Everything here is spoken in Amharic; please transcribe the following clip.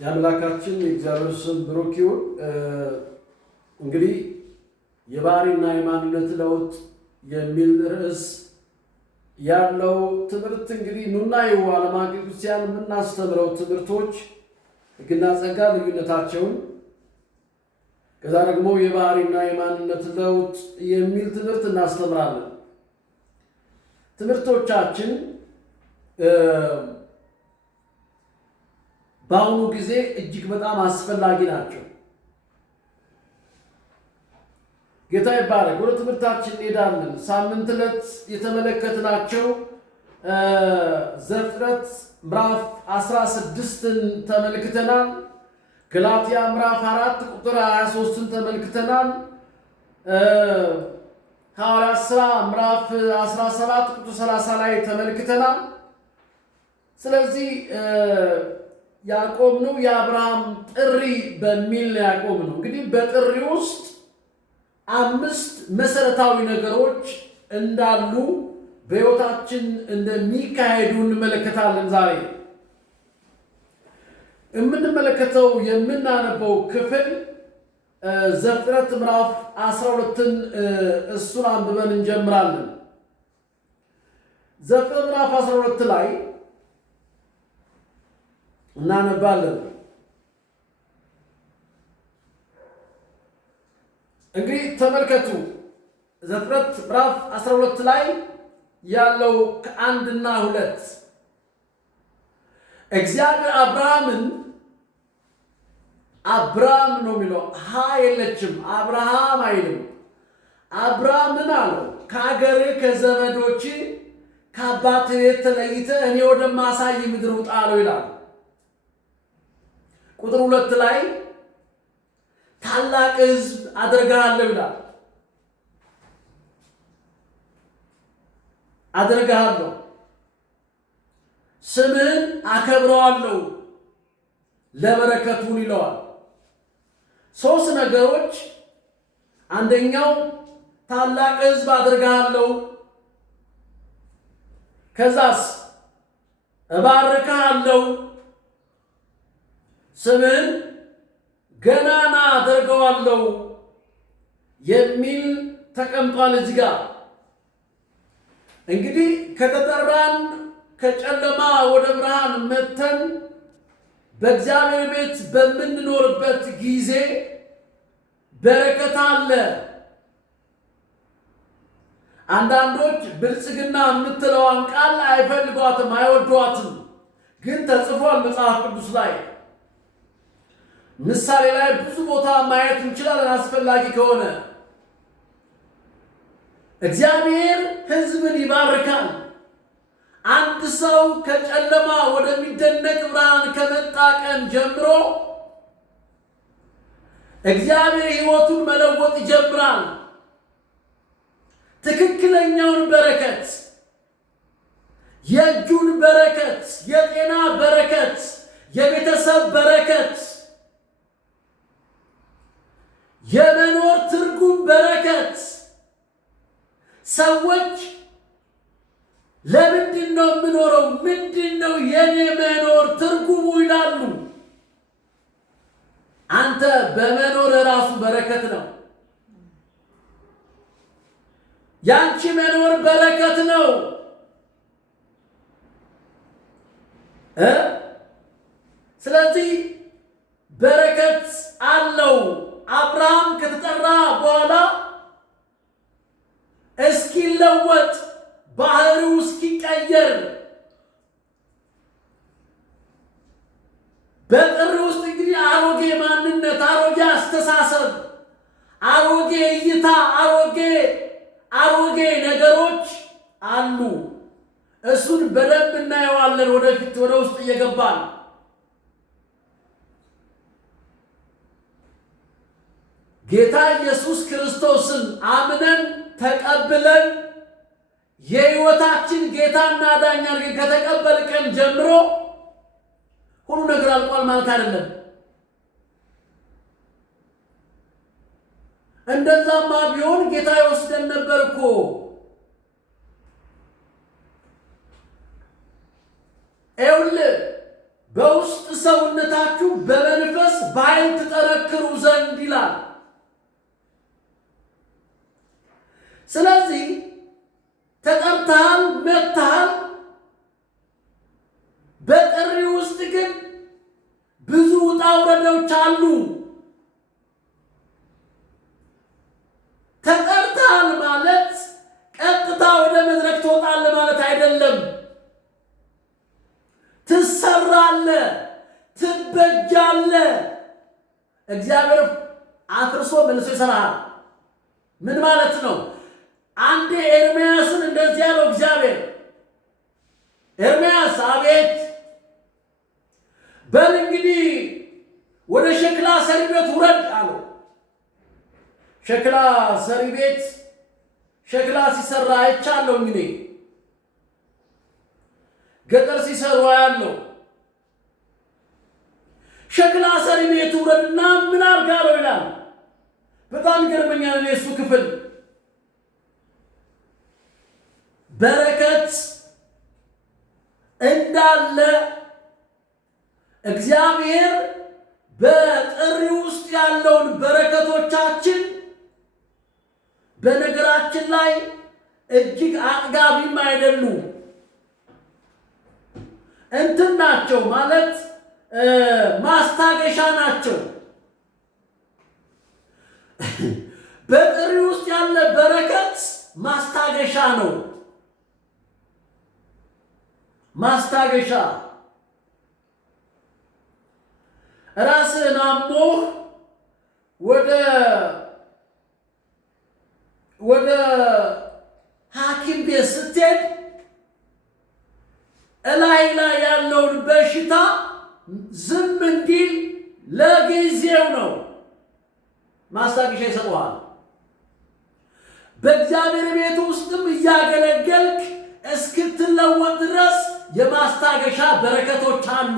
የአምላካችን የእግዚአብሔር ስም ብሩክ ይሁን። እንግዲህ የባህሪና የማንነት ለውጥ የሚል ርዕስ ያለው ትምህርት እንግዲህ ኑና ይው ዓለም አቀፍ ክርስቲያን የምናስተምረው ትምህርቶች ሕግና ጸጋ ልዩነታቸውን ከዛ ደግሞ የባህሪና የማንነት ለውጥ የሚል ትምህርት እናስተምራለን። ትምህርቶቻችን በአሁኑ ጊዜ እጅግ በጣም አስፈላጊ ናቸው። ጌታ ይባረክ። ወደ ትምህርታችን እንሄዳለን። ሳምንት ዕለት የተመለከትናቸው ዘፍጥረት ምዕራፍ 16ን ተመልክተናል። ገላትያ ምዕራፍ 4 ቁጥር 23ን ተመልክተናል። ሐዋርያት ሥራ ምዕራፍ 17 ቁጥር 30 ላይ ተመልክተናል። ስለዚህ ያዕቆብ የአብርሃም ጥሪ በሚል ያዕቆብ ነው። እንግዲህ በጥሪ ውስጥ 5 መሰረታዊ ነገሮች እንዳሉ በሕይወታችን እንደሚካሄዱ እንመለከታለን። ዛሬ የምንመለከተው የምናነበው ክፍል ዘፍጥረት ምዕራፍ 12ን እሱን አንብበን እንጀምራለን። ዘፍጥረት ምዕራፍ 12 ላይ እናነባለን። እንግዲህ ተመልከቱ። ዘፍጥረት ምዕራፍ 12 ላይ ያለው ከ1 እና 2 እግዚአብሔር አብርሃምን አብርሃም ነው የሚለው፣ ሀ የለችም፣ አብርሃም አይልም። አብርሃምን አለው ከአገርህ ከዘመዶች ከአባትህ ቤት ተለይተህ እኔ ወደማሳይ ምድር ውጣ አለው ይላል። ቁጥር 2 ላይ ታላቅ ሕዝብ አደርግሃለሁ ይላል። አደርግሃለሁ፣ ስምህን አከብረዋለሁ፣ ለበረከቱን ይለዋል። 3 ነገሮች። አንደኛው ታላቅ ሕዝብ አደርግሃለሁ፣ ከዛስ እባርክሃለሁ፣ ስምህን ገናና አደርገዋለሁ የሚል ተቀምጧል እዚህ ጋር። እንግዲህ ከተጠራን ከጨለማ ወደ ብርሃን መተን በእግዚአብሔር ቤት በምንኖርበት ጊዜ በረከት አለ። አንዳንዶች ብልጽግና የምትለዋን ቃል አይፈልጓትም፣ አይወዷትም። ግን ተጽፏል መጽሐፍ ቅዱስ ላይ። ምሳሌ ላይ ብዙ ቦታ ማየት እንችላለን አስፈላጊ ከሆነ። እግዚአብሔር ሕዝብን ይባርካል። አንድ ሰው ከጨለማ ወደሚደነቅ ብርሃን ከመጣ ቀን ጀምሮ እግዚአብሔር ሕይወቱን መለወጥ ይጀምራል። ትክክለኛውን በረከት፣ የእጁን በረከት፣ የጤና በረከት፣ የቤተሰብ በረከት፣ የመኖር ትርጉም በረከት። ሰዎች ለምንድን ነው የምኖረው? ምንድን ነው የኔ መኖር ትርጉሙ ይላሉ። አንተ በመኖር ራሱ በረከት ነው። ያንቺ መኖር በረከት ነው። ስለዚህ በረከት አለው። አብርሃም ከተጠራ በኋላ እስኪለወጥ ባህሪው እስኪቀየር በጥሪ ውስጥ እንግዲህ አሮጌ ማንነት፣ አሮጌ አስተሳሰብ፣ አሮጌ እይታ፣ አሮጌ ነገሮች አሉ። እሱን በደንብ እናየዋለን ወደፊት ወደ ውስጥ እየገባን። ጌታ ኢየሱስ ክርስቶስን አምነን ተቀብለን የሕይወታችን ጌታና ዳኛ አድርገን ከተቀበልን ጀምሮ ሁሉ ነገር አልቋል ማለት አይደለም። እንደዛማ ቢሆን ጌታ ይወስደን ነበር እኮ። ይኸውልህ በውስጥ ሰውነታችሁ በመንፈስ በኃይል ትጠነክሩ ዘንድ ይላል። ስለዚህ ተጠርተሃል፣ መጥተሃል። በጥሪ ውስጥ ግን ብዙ ውጣ ውረዶች አሉ። ተጠርተሃል ማለት ቀጥታ ወደ መድረክ ትወጣለህ ማለት አይደለም። ትሰራለህ፣ ትበጃለህ። እግዚአብሔር አፍርሶ መልሶ ይሰራሃል። ምን ማለት ነው? አንዴ ኤርምያስን እንደዚህ ያለው እግዚአብሔር፣ ኤርምያስ አቤት በል እንግዲህ ወደ ሸክላ ሰሪ ቤት ውረድ አለው። ሸክላ ሰሪ ቤት ሸክላ ሲሰራ አይቻለሁ። እንግዲህ ገጠር ሲሰሩ ያለው ሸክላ ሰሪ ቤት ውረድና ምን አድርጋለሁ ይላል። በጣም ይገርመኛል። እኔ እሱ ክፍል በረከት እንዳለ እግዚአብሔር በጥሪ ውስጥ ያለውን በረከቶቻችን በነገራችን ላይ እጅግ አጥጋቢም አይደሉም። እንትን ናቸው ማለት ማስታገሻ ናቸው። በጥሪ ውስጥ ያለ በረከት ማስታገሻ ነው። ማስታገሻ ራስህን አሞህ ወደ ሐኪም ቤት ስትሄድ እላይ ላይ ያለውን በሽታ ዝም እንዲል ለጊዜው ነው ማስታገሻ ይሰጠዋል። በእግዚአብሔር ቤት ውስጥም እያገለገልክ እስክትለወጥ ድረስ የማስታገሻ በረከቶች አሉ።